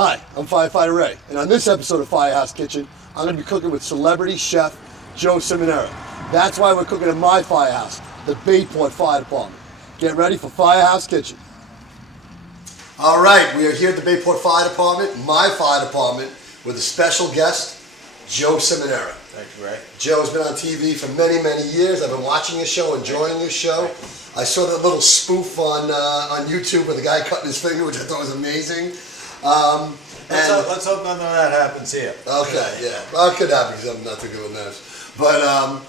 Hi, I'm Firefighter Ray, and on this episode of Firehouse Kitchen, I'm going to be cooking with celebrity chef Joe Ciminara. That's why we're cooking in my firehouse, the Bayport Fire Department. Get ready for Firehouse Kitchen. All right, we are here at the Bayport Fire Department, my fire department, with a special guest, Joe Ciminara. Thanks, Ray. Joe's been on TV for many, many years. I've been watching his show, enjoying his show. I saw that little spoof on YouTube with the guy cutting his finger, which I thought was amazing. Let's hope none of that happens here. Okay, yeah. Well, it could happen because I'm not too good with knives. But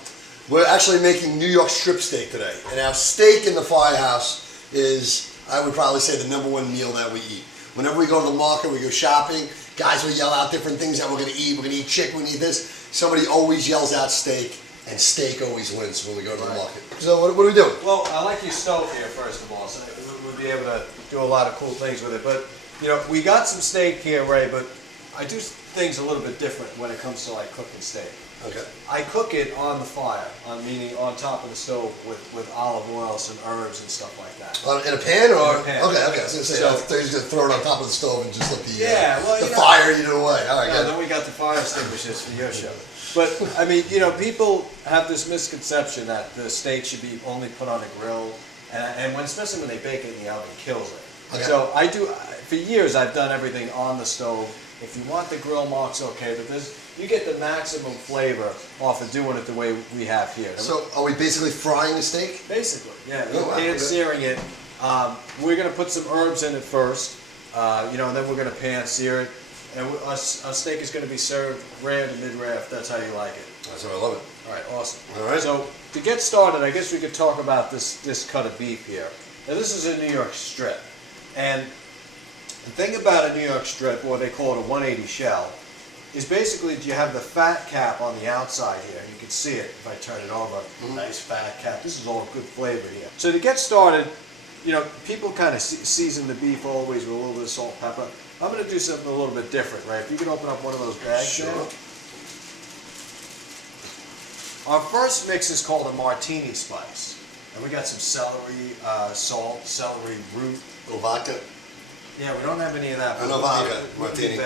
we're actually making New York strip steak today. And our steak in the firehouse is, I would probably say, the #1 meal that we eat. Whenever we go to the market, we go shopping, guys will yell out different things that we're going to eat. We're going to eat chicken, we're going to eat this. Somebody always yells out steak, and steak always wins when we go to the market. So what are we doing? Well, I like your stove here, first of all, so we'll be able to do a lot of cool things with it. But, you know, we got some steak here, Ray, but I do things a little bit different when it comes to, like, cooking steak. Okay. I cook it on the fire, meaning on top of the stove with olive oil, some herbs and stuff like that. In a pan or? In a pan. Okay, I was going to say, so, I thought you were just going to throw it on top of the stove and just let the fire eat it away. All right, no, then we got the fire extinguishers for your show. But, I mean, you know, people have this misconception that the steak should be only put on a grill, and especially when they bake it in the oven, it kills it. Okay. So for years I've done everything on the stove. If you want the grill marks, okay, but you get the maximum flavor off of doing it the way we have here. So are we basically frying the steak? Basically, yeah. Pan searing it. We're going to put some herbs in it first, and then we're going to pan sear it. And our steak is going to be served rare to mid-rare, if that's how you like it. That's how I love it. All right, awesome. All right. So to get started, I guess we could talk about this cut of beef here. Now this is a New York strip, and the thing about a New York strip, or they call it a 180 shell, is basically you have the fat cap on the outside here. You can see it if I turn it over. Nice fat cap. This is all good flavor here. So to get started, you know, people kind of season the beef always with a little bit of salt, pepper. I'm going to do something a little bit different, right? If you can open up one of those bags. Sure. There. Our first mix is called a martini spice. And we got some celery, salt, celery root. Vodka? Yeah, we don't have any of that. No vodka. Martini. We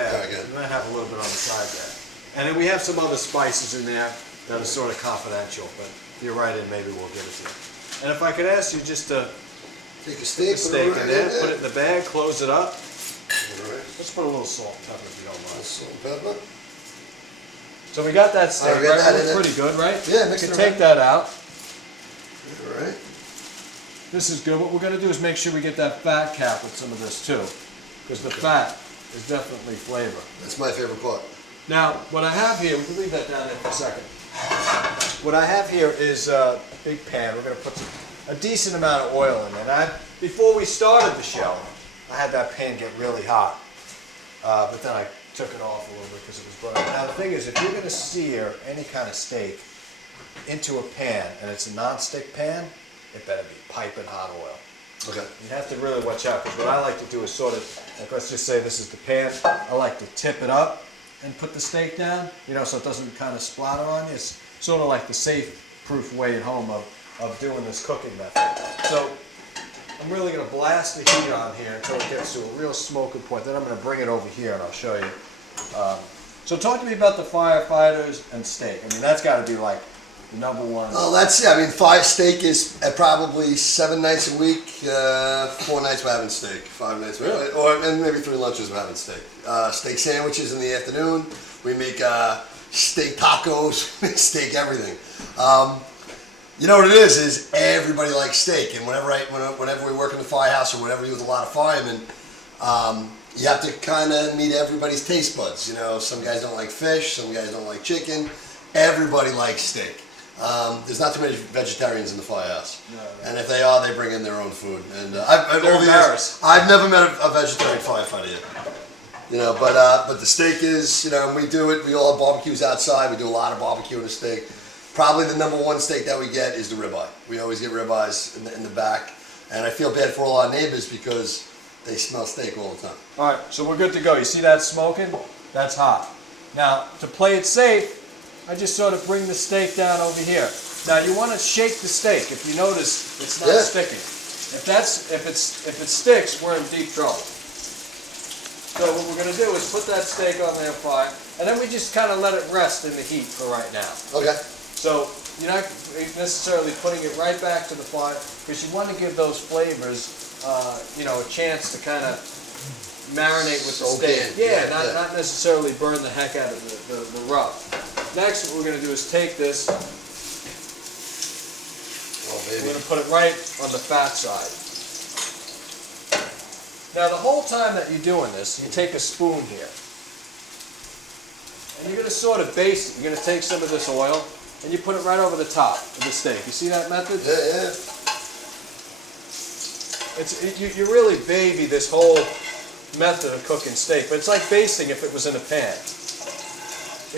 might have a little bit on the side there. And then we have some other spices in there that are sort of confidential. But if you're right in, maybe we'll give it to you. And if I could ask you just to take a steak in there, put it in the bag, close it up. All right. Let's put a little salt and pepper if you don't mind. Salt and pepper. So we got that steak, right? That's pretty good, right? Yeah, we can take that out. All right. This is good. What we're going to do is make sure we get that fat cap with some of this too, because the fat is definitely flavor. That's my favorite part. Now, what I have here, we can leave that down there for a second. What I have here is a big pan. We're going to put a decent amount of oil in it. Before we started the show, I had that pan get really hot, but then I took it off a little bit because it was burning. Now the thing is, if you're going to sear any kind of steak into a pan, and it's a non-stick pan, it better be piping hot oil. Okay. You have to really watch out, because what I like to do is sort of, like, let's just say this is the pan, I like to tip it up and put the steak down, you know, so it doesn't kind of splatter on you. It's sort of like the safe-proof way at home of doing this cooking method. So I'm really going to blast the heat on here until it gets to a real smoking point. Then I'm going to bring it over here and I'll show you. So talk to me about the firefighters and steak. I mean, that's got to be like the #1. Oh, fire steak is at probably 7 nights a week. 4 nights we're having steak. 5 nights, really? and maybe 3 lunches we're having steak. Steak sandwiches in the afternoon. We make steak tacos. We make steak everything. You know what it is everybody likes steak, and whenever we work in the firehouse or whenever you're with a lot of firemen, you have to kind of meet everybody's taste buds. You know, some guys don't like fish, some guys don't like chicken. Everybody likes steak. There's not too many vegetarians in the firehouse, and if they are, they bring in their own food. And I've never met a vegetarian firefighter yet. You know, but the steak is, you know, we do it. We all have barbecues outside. We do a lot of barbecue on the steak. Probably the #1 steak that we get is the ribeye. We always get ribeyes in the back, and I feel bad for all our neighbors because they smell steak all the time. All right, so we're good to go. You see that smoking? That's hot. Now, to play it safe, I just sort of bring the steak down over here. Now, you want to shake the steak. If you notice, it's not sticking. If it sticks, we're in deep trouble. So what we're going to do is put that steak on there fire, and then we just kind of let it rest in the heat for right now. Okay. So you're not necessarily putting it right back to the fire because you want to give those flavors, a chance to kind of marinate with the steak. Yeah, not necessarily burn the heck out of the rub. Next, what we're going to do is take this. We're going to put it right on the fat side. Now, the whole time that you're doing this, you take a spoon here. And you're going to sort of baste it. You're going to take some of this oil and you put it right over the top of the steak. You see that method? Yeah. You really baby this whole method of cooking steak, but it's like basting if it was in a pan.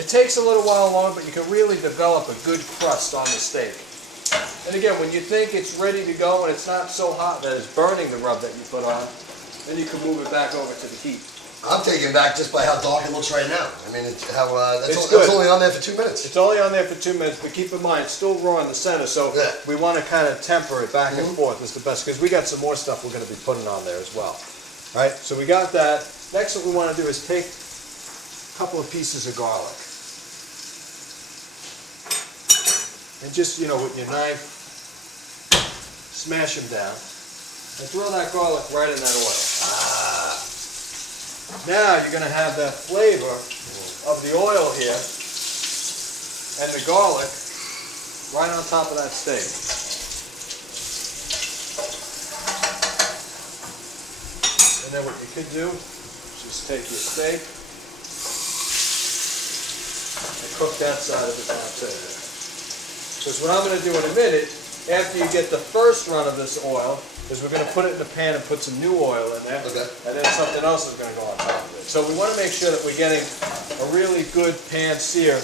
It takes a little while longer, but you can really develop a good crust on the steak. And again, when you think it's ready to go and it's not so hot that it's burning the rub that you put on, then you can move it back over to the heat. I'm taken back just by how dark it looks right now. I mean, that's good. only on there for 2 minutes. It's only on there for 2 minutes, but keep in mind, it's still raw in the center, so we want to kind of temper it back and forth. Is the best, because we got some more stuff we're going to be putting on there as well. All right, so we got that. Next, what we want to do is take a couple of pieces of garlic. And just, with your knife, smash them down. And throw that garlic right in that oil. Now you're going to have that flavor of the oil here and the garlic right on top of that steak. And then what you could do is just take your steak and cook that side of it down too. Because what I'm going to do in a minute, after you get the first run of this oil, is we're going to put it in the pan and put some new oil in there, and then something else is going to go on top of it. So we want to make sure that we're getting a really good pan sear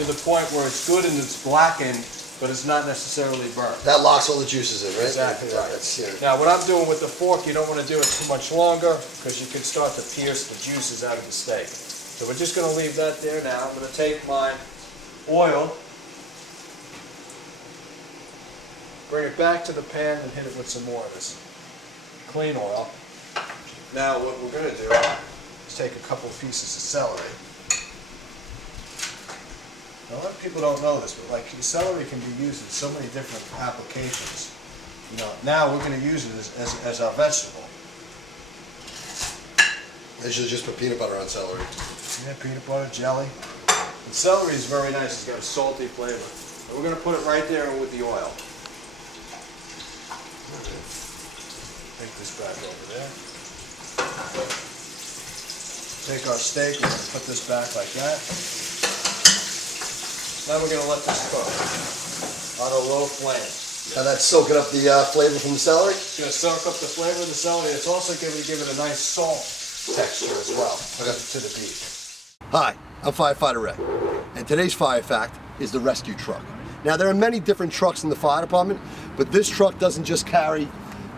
to the point where it's good and it's blackened, but it's not necessarily burnt. That locks all the juices in, right? Exactly right. Yeah. Now what I'm doing with the fork, you don't want to do it too much longer because you can start to pierce the juices out of the steak. So we're just going to leave that there now. I'm going to take my oil, bring it back to the pan and hit it with some more of this clean oil. Now what we're going to do is take a couple of pieces of celery. Now, a lot of people don't know this, but like celery can be used in so many different applications. Now we're going to use it as our vegetable. They should just put peanut butter on celery. Yeah, peanut butter, jelly. And celery is very nice. It's got a salty flavor. And we're going to put it right there with the oil. Take this back over there. Take our steak, we're going to put this back like that. Now we're going to let this cook on a low flame. Now that's soaking up the flavor from the celery? It's going to soak up the flavor of the celery. It's also going to give it a nice salt texture as well to the beef. Hi, I'm Firefighter Ray, and today's fire fact is the rescue truck. Now there are many different trucks in the fire department, but this truck doesn't just carry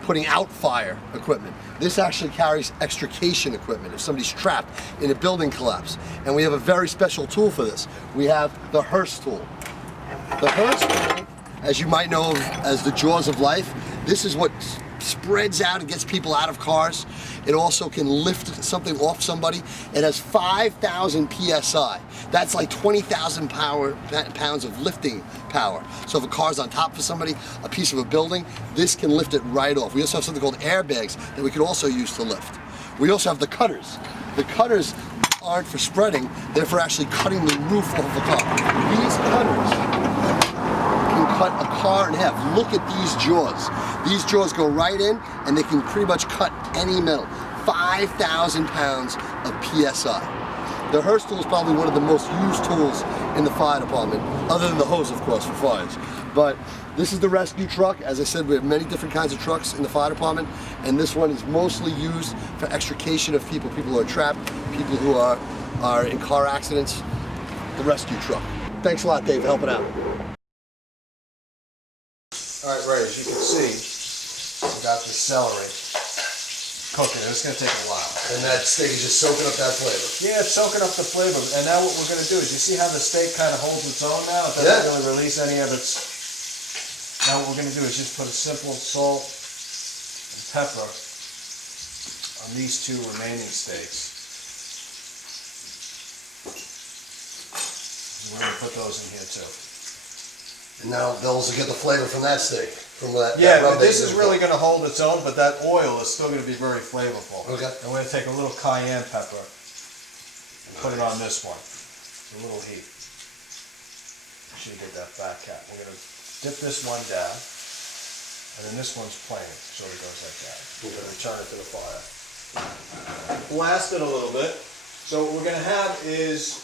putting out fire equipment. This actually carries extrication equipment if somebody's trapped in a building collapse. And we have a very special tool for this. We have the hearse tool. The hearse tool, as you might know as the jaws of life, this is what spreads out and gets people out of cars. It also can lift something off somebody. It has 5,000 PSI. That's like 20,000 pounds of lifting power. So if a car's on top of somebody, a piece of a building, this can lift it right off. We also have something called airbags that we could also use to lift. We also have the cutters. The cutters aren't for spreading, they're for actually cutting the roof off of a car. These cutters can cut a car in half. Look at these jaws. These jaws go right in and they can pretty much cut any metal. 5,000 pounds of PSI. The hearse tool is probably one of the most used tools in the fire department, other than the hose, of course, for fires. But this is the rescue truck. As I said, we have many different kinds of trucks in the fire department, and this one is mostly used for extrication of people who are trapped, people who are in car accidents. The rescue truck. Thanks a lot, Dave, for helping out. All right, Ray, as you can see, we got the celery cooking. It's going to take a while. And that steak is just soaking up that flavor. Yeah, it's soaking up the flavor. And now what we're going to do is, you see how the steak kind of holds its own now? It doesn't really release any of its... Now what we're going to do is just put a simple salt and pepper on these two remaining steaks. We're going to put those in here too. And now those will get the flavor from that steak, from that. Yeah, that rub but this is really going to hold its own, but that oil is still going to be very flavorful. Okay. And we're going to take a little cayenne pepper and put it on this one. A little heat. Make sure you get that fat cap. We're going to dip this one down, and then this one's plain, so it goes like that. We're going to return it to the fire. Blast it a little bit. So what we're going to have is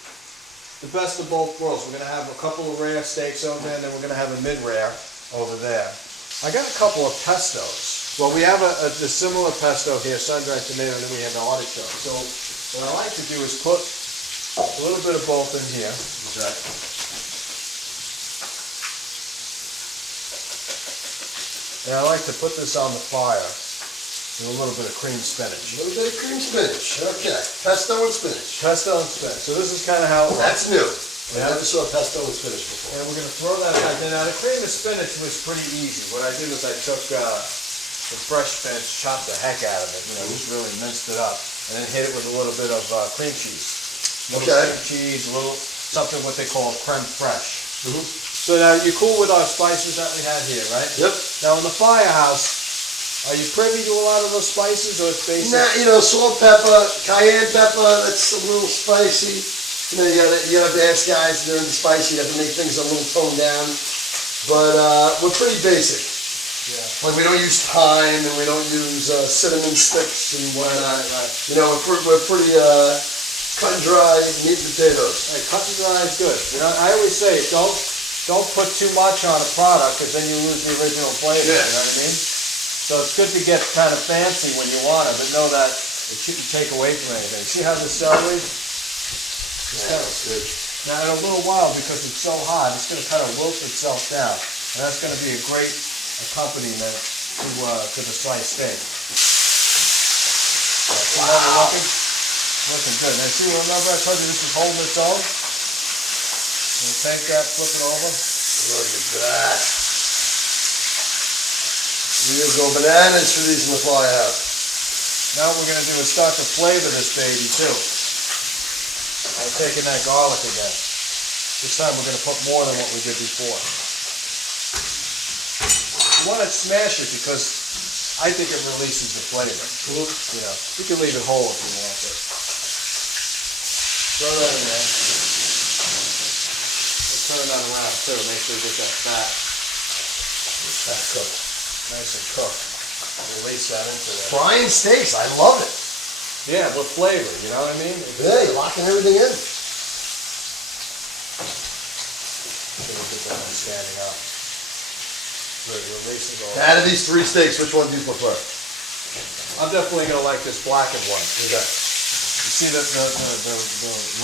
the best of both worlds. We're going to have a couple of rare steaks over there, and then we're going to have a mid-rare over there. I got a couple of pestos. Well, we have a similar pesto here, sun-dried tomato, and then we have the artichoke. So what I like to do is put a little bit of both in here. Okay. And I like to put this on the fire with a little bit of cream spinach. A little bit of cream spinach. Okay. Pesto and spinach. Pesto and spinach. So this is kind of how it works. That's new. Yeah. I never saw pesto and spinach before. And we're going to throw that back in. Now the cream and spinach was pretty easy. What I did was I took the fresh spinach, chopped the heck out of it, just really minced it up, and then hit it with a little bit of cream cheese. Little cream cheese, a little something what they call creme fraiche. Mm-hmm. So now you're cool with our spices that we have here, right? Yep. Now in the Firehouse, are you privy to a lot of those spices, or it's basic? Nah, salt, pepper, cayenne pepper, that's a little spicy. You have to ask guys, they're into spicy, you have to make things a little toned down. But we're pretty basic. Yeah. Like we don't use thyme and we don't use cinnamon sticks and whatnot. Right. We're pretty cut and dry meat and potatoes. Hey, cut and dry is good. I always say, don't put too much on a product, because then you lose the original flavor. Yeah. You know what I mean? So it's good to get kind of fancy when you want it, but know that it shouldn't take away from anything. See how the celery? That's good. Now in a little while, because it's so hot, it's going to kind of wilt itself down, and that's going to be a great accompaniment to the sliced steak. Wow. Looking good. Now see, remember I told you this is holding its own? You take that, flip it over. Look at that. We'll go bananas for these in the Firehouse. Now what we're going to do is start to flavor this baby too. I'm taking that garlic again. This time we're going to put more than what we did before. You want to smash it because I think it releases the flavor. You can leave it whole if you want it. Throw that in there. We'll turn that around too. Make sure you get that fat. That's cooked. Nice and cooked. Release that into there. Frying steaks, I love it. Yeah, with flavor, you know what I mean? Yeah, you're locking everything in. So we'll get that one standing up. Really releases all. Out of these three steaks, which one do you prefer? I'm definitely going to like this blackened one. Okay. You see the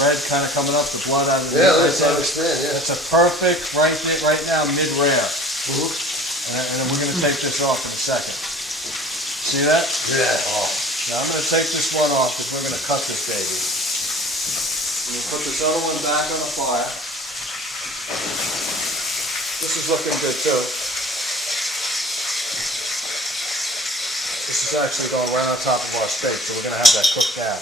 red kind of coming up, the blood out of the Yeah, let's understand, yeah. It's a perfect, right now, mid-rare. Mm-hmm. And then we're going to take this off in a second. See that? Yeah. Oh. Now I'm going to take this one off because we're going to cut this baby. I'm going to put this other one back on the fire. This is looking good too. This is actually going right on top of our steak, so we're going to have that cooked down.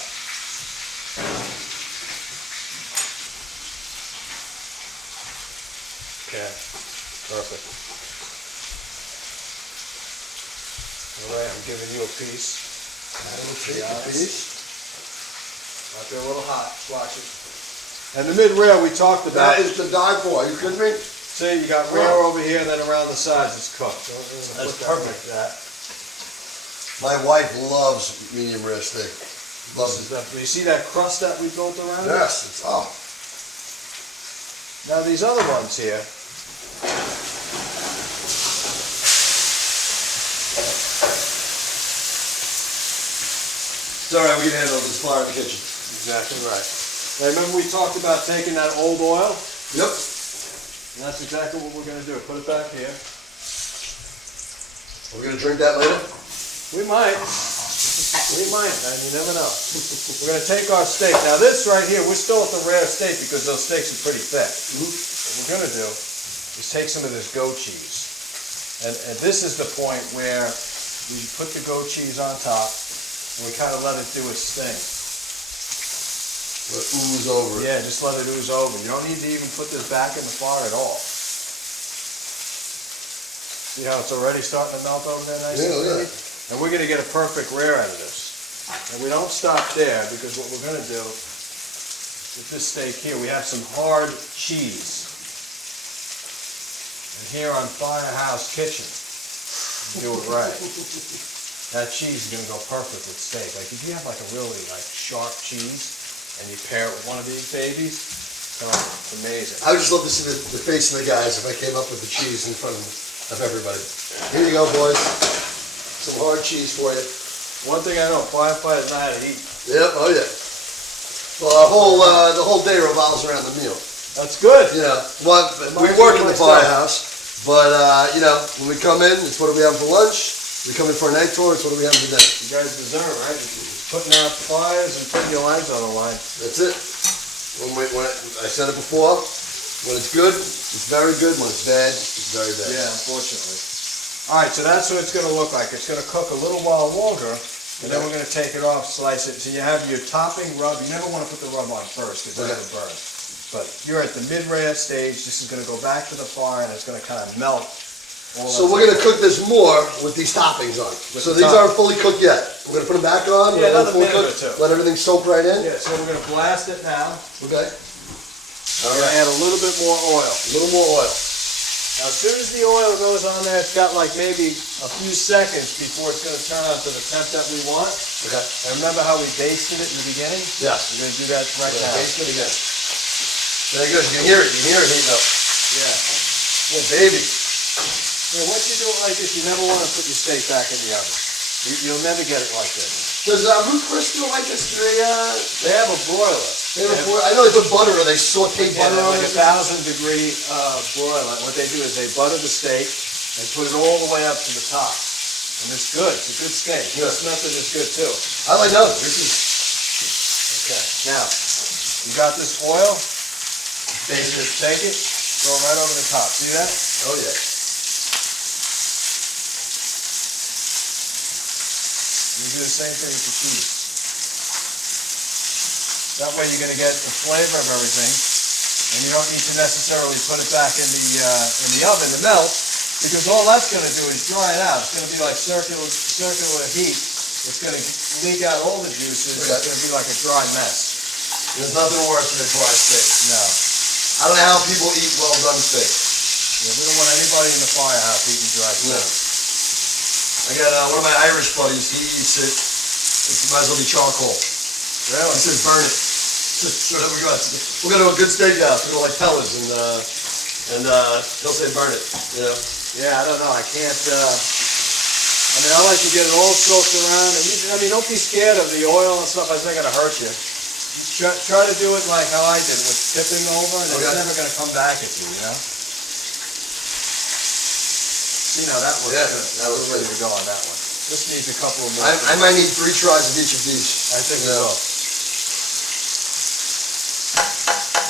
Okay, perfect. All right, I'm giving you a piece. Take a piece. Might be a little hot, watch it. And the mid-rare we talked about. That is to die for. Are you kidding me? See, you got rare over here, then around the sides it's cooked. That's perfect. Like that. My wife loves medium rare steak. Loves it. You see that crust that we built around it? Yes. It's, oh. Now these other ones here, It's all right. We can handle this fire in the kitchen. exactly right. Now remember we talked about taking that old oil? Yep. And that's exactly what we're going to do. Put it back here. Are we gonna drink that later? We might. We might, man. You never know. We're going to take our steak. Now this right here, we're still at the rare steak because those steaks are pretty thick. What we're going to do is take some of this goat cheese. And this is the point where we put the goat cheese on top. and we kind of let it do its thing. Let it ooze over it. Yeah, just let it ooze over. You don't need to even put this back in the fire at all. See how it's already starting to melt over there nice and pretty? And we're going to get a perfect rare out of this. And we don't stop there, because what we're going to do with this steak here, we have some hard cheese. And here on Firehouse Kitchen, do it right. That cheese is going to go perfect with steak. Like if you have like a really like sharp cheese and you pair it with one of these babies, oh, it's amazing. I would just love to see the face of the guys if I came up with the cheese in front of everybody. Here you go, boys. Some hard cheese for you. One thing I know, firefighters know how to eat. Yep, oh yeah. Well, the whole day revolves around the meal. That's good. You know, well, we work in the firehouse, but you know, when we come in, it's what do we have for lunch. We come in for a night tour, it's what do we have for dinner. You guys deserve it, right? Putting out fires and putting your lives on the line. That's it. I said it before, when it's good, it's very good. When it's bad, it's very bad. Yeah, unfortunately. All right, so that's what it's going to look like. It's going to cook a little while longer, and then we're going to take it off, slice it. So you have your topping rub. You never want to put the rub on first, because it'll burn. But you're at the mid-rare stage. This is going to go back to the fire, and it's going to kind of melt. So we're going to cook this more with these toppings on. So these aren't fully cooked yet. We're going to put them back on. Yeah, another minute or two. Let everything soak right in. Yeah, so we're going to blast it now. Okay. All right. Add a little bit more oil. A little more oil. Now, as soon as the oil goes on there, it's got like maybe a few seconds before it's going to turn on to the temp that we want. Okay. And remember how we basted it in the beginning? Yes. We're going to do that right now. Baste it again. Very good. You can hear it. You can hear it heating up. Yeah. Oh, baby. Yeah, once you do it like this, you never want to put your steak back in the oven. You'll never get it like this. Does Ruth Chris do it like this? They have a broiler. I know they put butter, or they saute butter on like it. a 1,000-degree broiler. What they do is they butter the steak and put it all the way up to the top. And it's good. It's a good steak. Good. This method is good too. I like that. This is okay. Now, you got this oil. Just take it, throw it right over the top. See that? Oh yeah. You do the same thing with the cheese. That way you're going to get the flavor of everything, and you don't need to necessarily put it back in the oven to melt, because all that's going to do is dry it out. It's going to be like circular heat. It's going to leak out all the juices. It's going to be like a dry mess. There's nothing worse than a dry steak. No. I don't know how people eat well done steak. Yeah, we don't want anybody in the firehouse eating dry steak. No. I got one of my Irish buddies. He eats it. It might as well be charcoal. Really? He says burn it. Just whenever we go out, we'll go to a good steakhouse. We go like Pella's, and he'll say burn it. You know. Yeah, I don't know. I can't. I mean, I like to get it all soaked around. And don't be scared of the oil and stuff. It's not going to hurt you. Try to do it like how I did, with tipping over, and it's never going to come back at you, you know? See, now that looks good. That was ready to go on that one. This needs a couple of more. I might need 3 tries of each of these. I think we will.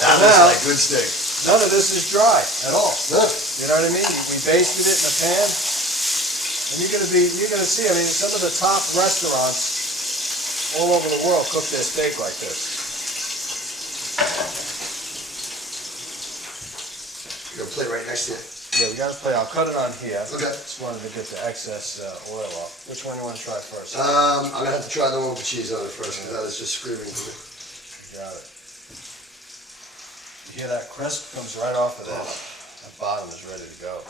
That looks like good steak. None of this is dry at all. No. You know what I mean? We basted it in a pan, and you're gonna see. I mean, some of the top restaurants all over the world cook their steak like this. You got a plate right next to you. Yeah, we got a plate. I'll cut it on here. Okay. Just wanted to get the excess oil off. Which one do you want to try first? I'm gonna have to try the one with the cheese on it first, because that is just screaming to me. Got it. You hear that crisp? Comes right off of that. That bottom is ready to go.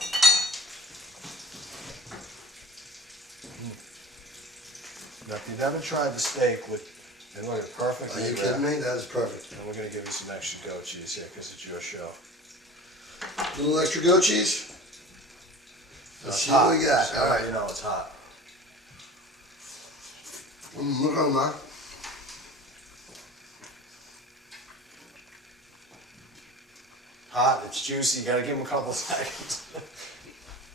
Now, if you've never tried the steak with, and look, it's perfect. Are you kidding me? That is perfect. And we're gonna give you some extra goat cheese here because it's your show. A little extra goat cheese. Let's see hot. what we got. So All right. you know it's hot. Look on that. Hot, it's juicy, you gotta give them a couple seconds.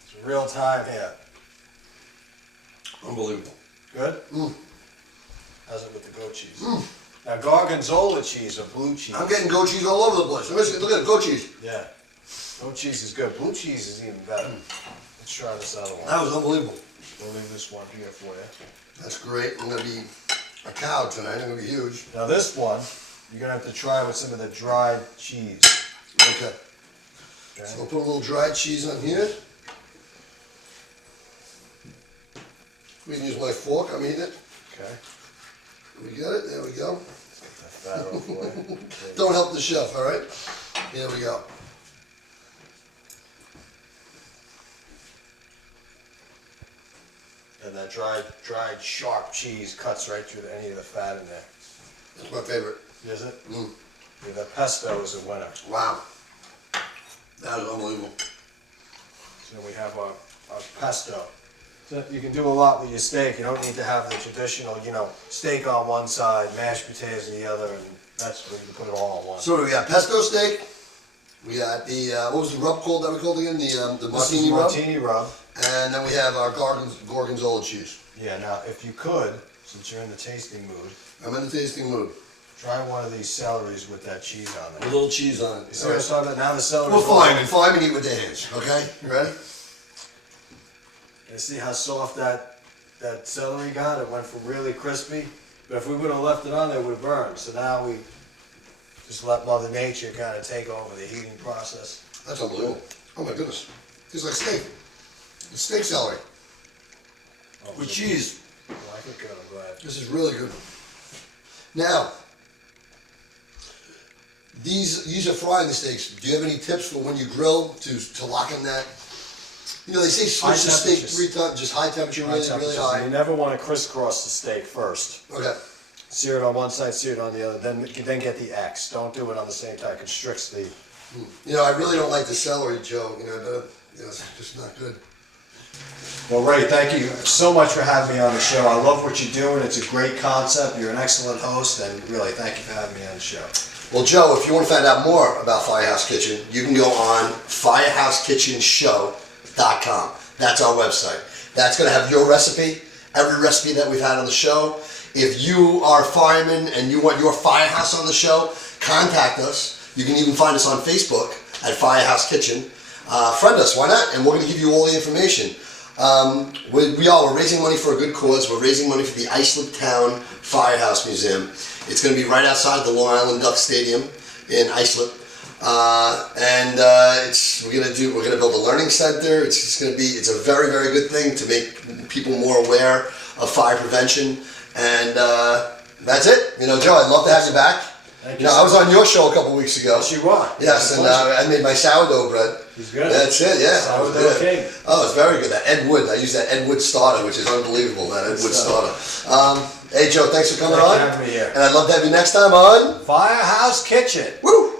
It's real time here. Unbelievable. Good? Mm. How's it with the goat cheese? Mm. Now gorgonzola cheese or blue cheese. I'm getting goat cheese all over the place. Look at it, goat cheese. Yeah. Goat cheese is good. Blue cheese is even better. Let's try this other one. That was unbelievable. We'll leave this one here for you. That's great. I'm gonna be a cow tonight. It's gonna be huge. Now this one, you're gonna have to try with some of the dried cheese. Okay. So we'll put a little dried cheese on here. We can use my fork. I'm eating it. Okay. We got it. There we go. Get that fat off for you. Don't help the chef. All right. Here we go. And that dried sharp cheese cuts right through any of the fat in there. That's my favorite. Is it? Mm. Yeah, the pesto is a winner. Wow. That is unbelievable. So we have our pesto. So you can do a lot with your steak. You don't need to have the traditional, steak on one side, mashed potatoes on the other, and that's where you can put it all on one. So we got pesto steak. We got the what was the rub called that we called again? The martini rub. Martini rub. And then we have our gorgonzola cheese. Yeah. Now, if you could, since you're in the tasting mood, I'm in the tasting mood. try one of these celeries with that cheese on A there. little cheese on it. You see what I'm talking about? Now the celery. We'll find and eat with the hands. Okay, you ready? You see how soft that celery got? It went from really crispy, but if we would have left it on there, it would have burned. So now we just let Mother Nature kind of take over the heating process. That's unbelievable. Oh my goodness. Tastes like steak. It's steak celery with cheese. I like it good, I'm glad. This is really good. Now, these are frying the steaks. Do you have any tips for when you grill to lock in that? They say switch the steak 3 times, just high temperature, really high. You never want to crisscross the steak first. Okay. Sear it on one side, sear it on the other, then get the X. Don't do it on the same time. It constricts the... I really don't like the celery, Joe. It's just not good. Well, Ray, thank you so much for having me on the show. I love what you're doing. It's a great concept. You're an excellent host, and really, thank you for having me on the show. Well, Joe, if you want to find out more about Firehouse Kitchen, you can go on firehousekitchenshow.com. That's our website. That's going to have your recipe, every recipe that we've had on the show. If you are a fireman and you want your firehouse on the show, contact us. You can even find us on Facebook at Firehouse Kitchen. Friend us, why not? And we're going to give you all the information. We're raising money for a good cause. We're raising money for the Islip Town Firehouse Museum. It's going to be right outside the Long Island Duck Stadium in Islip. We're gonna build a learning center. It's a very, very good thing to make people more aware of fire prevention. And that's it. Joe, I'd love to have you back. Thank you. I was on your show a couple weeks ago. Yes, you are. Yes, and I made my sourdough bread. He's good. That's it, yeah. Sourdough king. Oh, it's very good. That Ed Wood. I use that Ed Wood starter, which is unbelievable. That Ed Wood starter. Hey, Joe, thanks for coming on. Thanks for having me here. And I'd love to have you next time on Firehouse Kitchen. Woo!